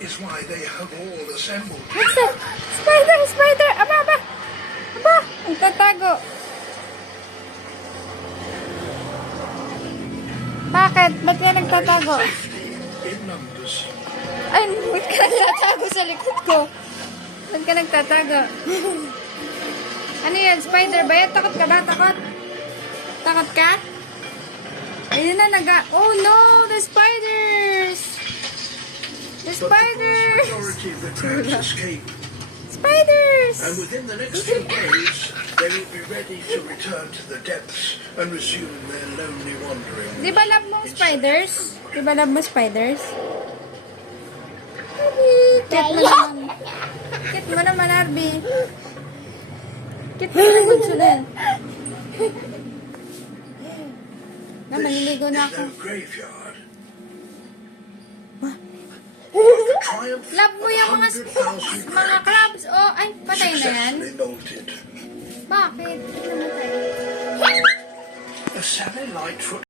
is why they have all assembled. What's that? Spider! Spider! Aba! Aba! Aba! Ang tatago. Bakit? Ba't ka nagtatago? In numbers. Ay, ba't ka nagtatago sa likod ko? Ba't ka nagtatago? Ano yan? Spider ba yan? Takot ka ba? Takot? Takot ka? Ayun na oh no! The spiders! The But the spiders! vast majority of the crabs escape. Spiders! And within the next few days, they will be ready to return to the depths and resume their lonely wandering. Di ba love mo spiders? Di ba love mo spiders? Arby! Cute mo naman. Cute mo naman, Arby. Cute mo naman, bunso din. Na, maliligo na This ako. is no graveyard. What? The triumph Love mo yung mga, of 100,000 mga crabs. Oh, ay, patay na yan. successfully molted. Bakit? Hindi namatay. A semi-light foot